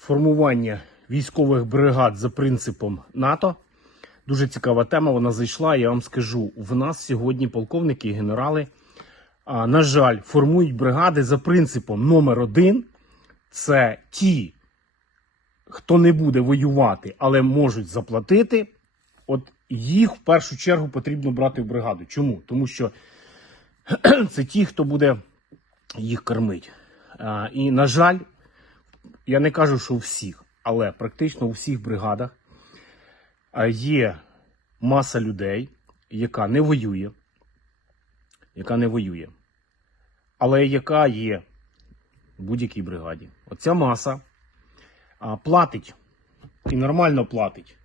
формування військових бригад за принципом НАТО. Дуже цікава тема. Вона зайшла. Я вам скажу: в нас сьогодні полковники і генерали, на жаль, формують бригади за принципом номер один. Це ті, хто не буде воювати, але можуть заплатити. От їх в першу чергу потрібно брати в бригаду. Чому? Тому що це ті, хто буде їх кормити. І, на жаль, я не кажу, що у всіх, але практично у всіх бригадах є маса людей, яка не воює, яка не воює, але яка є в будь-якій бригаді. Оця маса платить і нормально платить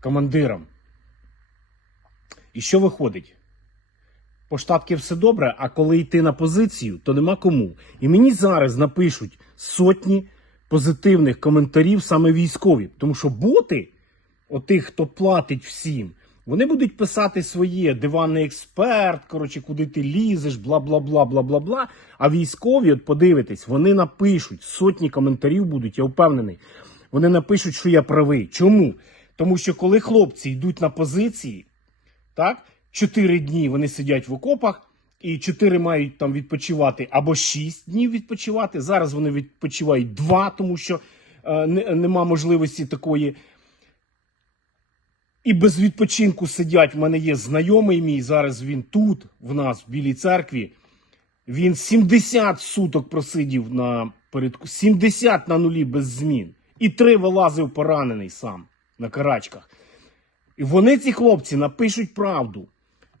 командирам. І що виходить? По штатки все добре, а коли йти на позицію, то нема кому. І мені зараз напишуть сотні позитивних коментарів саме військові. Тому що боти, отих, хто платить всім, вони будуть писати своє диванний експерт, коротше, куди ти лізеш, бла бла бла бла бла бла. А військові, от подивитесь, вони напишуть сотні коментарів будуть, я впевнений. Вони напишуть, що я правий. Чому? Тому що коли хлопці йдуть на позиції, так? Чотири дні вони сидять в окопах, і чотири мають там відпочивати або шість днів відпочивати. Зараз вони відпочивають два, тому що е, не, нема можливості такої. І без відпочинку сидять. В мене є знайомий мій. Зараз він тут, в нас, в Білій церкві. Він 70 суток просидів на передку, 70 на нулі без змін. І три вилазив поранений сам на карачках. І вони, ці хлопці, напишуть правду,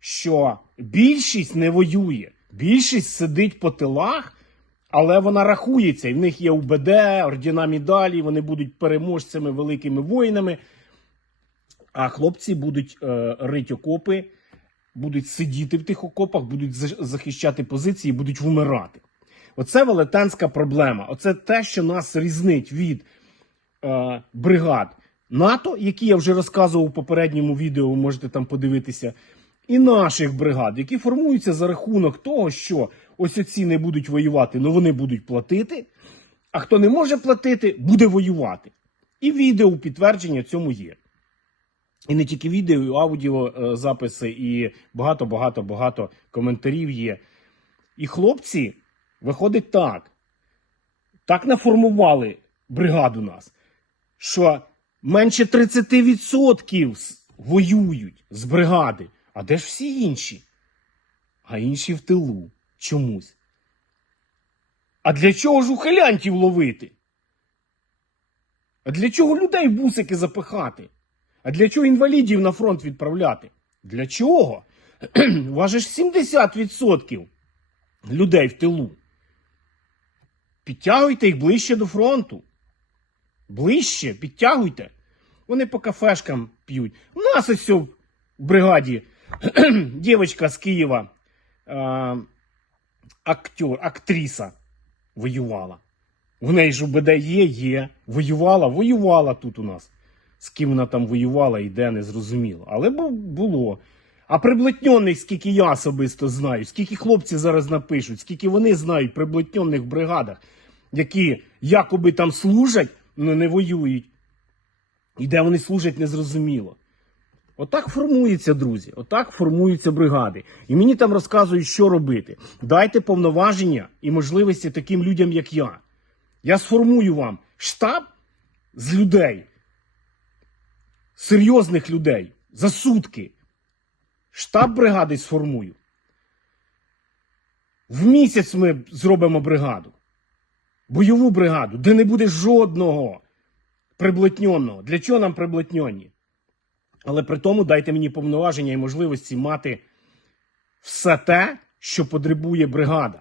що більшість не воює, більшість сидить по тилах, але вона рахується. І в них є УБД, ордена медалі, вони будуть переможцями, великими воїнами. А хлопці будуть е, рить окопи, будуть сидіти в тих окопах, будуть за- захищати позиції, будуть вмирати. Оце велетенська проблема. Оце те, що нас різнить від е, бригад НАТО, які я вже розказував у попередньому відео, ви можете там подивитися, і наших бригад, які формуються за рахунок того, що ось оці не будуть воювати, але вони будуть платити. А хто не може платити, буде воювати. І відео підтвердження цьому є. І не тільки відео, і аудіо е, і багато, багато, багато коментарів є. І хлопці, виходить так. Так наформували бригаду нас, що менше 30% воюють з бригади. А де ж всі інші? А інші в тилу чомусь. А для чого ж ухилянтів ловити? А для чого людей бусики запихати? А для чого інвалідів на фронт відправляти? Для чого? Ж 70% людей в тилу. Підтягуйте їх ближче до фронту. Ближче, підтягуйте. Вони по кафешкам п'ють. У нас ось в бригаді дівчинка з Києва, а, актер, актриса воювала. В неї ж УБД є, є. Воювала, воювала тут у нас. З ким вона там воювала і де не зрозуміло. Але було. А приблетньоних, скільки я особисто знаю, скільки хлопці зараз напишуть, скільки вони знають приблетньоних в бригадах, які якоби там служать, але не воюють. І де вони служать, незрозуміло. Отак формуються, друзі. Отак формуються бригади. І мені там розказують, що робити. Дайте повноваження і можливості таким людям, як я. Я сформую вам штаб з людей, серйозних людей за сутки. Штаб бригади сформую. В місяць ми зробимо бригаду. Бойову бригаду, де не буде жодного приблетньонного. Для чого нам приблетньонні? Але при тому дайте мені повноваження і можливості мати все те, що потребує бригада.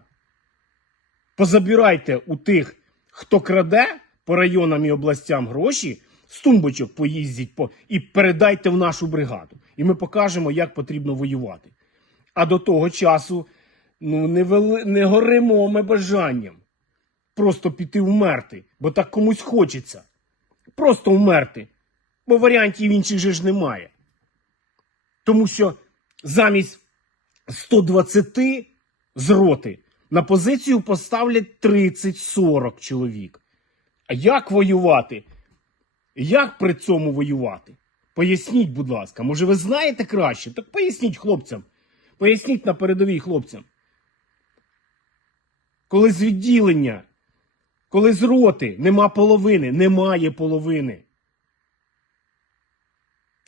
Позабирайте у тих, хто краде по районам і областям гроші, з тумбочок поїздіть по, і передайте в нашу бригаду. І ми покажемо, як потрібно воювати. А до того часу ну, не, вели, не горимо ми бажанням просто піти вмерти, бо так комусь хочеться. Просто вмерти. Бо варіантів інших же ж немає. Тому що замість 120 з роти на позицію поставлять 30-40 чоловік. А як воювати? Як при цьому воювати? Поясніть, будь ласка, може ви знаєте краще? Так поясніть хлопцям. Поясніть на передовій хлопцям. Коли з відділення, коли з роти нема половини, немає половини.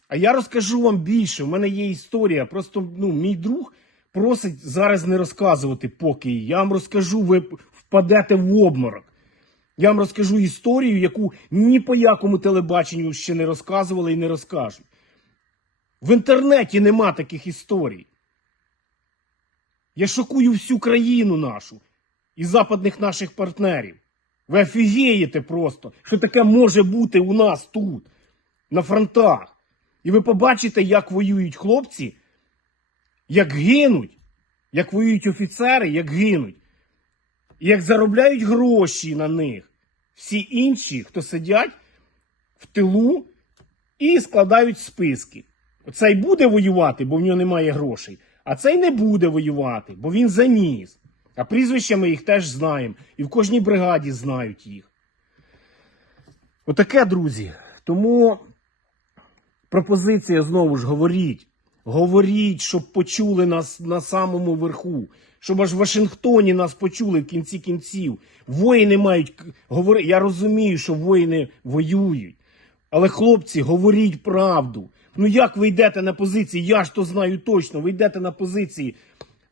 А я розкажу вам більше. У мене є історія. Просто ну, мій друг просить зараз не розказувати поки. Я вам розкажу, ви впадете в обморок. Я вам розкажу історію, яку ні по якому телебаченню ще не розказували і не розкажуть. В інтернеті нема таких історій. Я шокую всю країну нашу і западних наших партнерів. Ви офігієте просто, що таке може бути у нас тут, на фронтах. І ви побачите, як воюють хлопці, як гинуть, як воюють офіцери, як гинуть, як заробляють гроші на них. Всі інші, хто сидять в тилу і складають списки. Оцей буде воювати, бо в нього немає грошей, а цей не буде воювати, бо він заніс. А прізвища ми їх теж знаємо. І в кожній бригаді знають їх. Отаке, друзі. Тому пропозиція знову ж говоріть. Говоріть, щоб почули нас на самому верху. Щоб аж в Вашингтоні нас почули в кінці кінців. Воїни мають говорити. Я розумію, що воїни воюють. Але, хлопці, говоріть правду. Ну як ви йдете на позиції? Я ж то знаю точно. Ви йдете на позиції,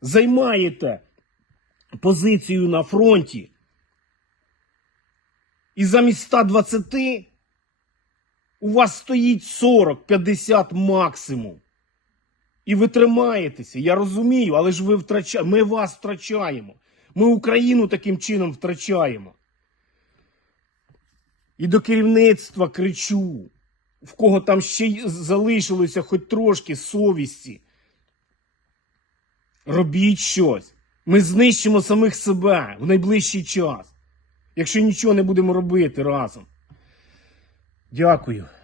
займаєте позицію на фронті. І замість 120 у вас стоїть 40-50 максимум. І ви тримаєтеся, я розумію, але ж ви втрачаєте. Ми вас втрачаємо. Ми Україну таким чином втрачаємо. І до керівництва кричу, в кого там ще залишилося хоч трошки совісті. Робіть щось. Ми знищимо самих себе в найближчий час, якщо нічого не будемо робити разом. de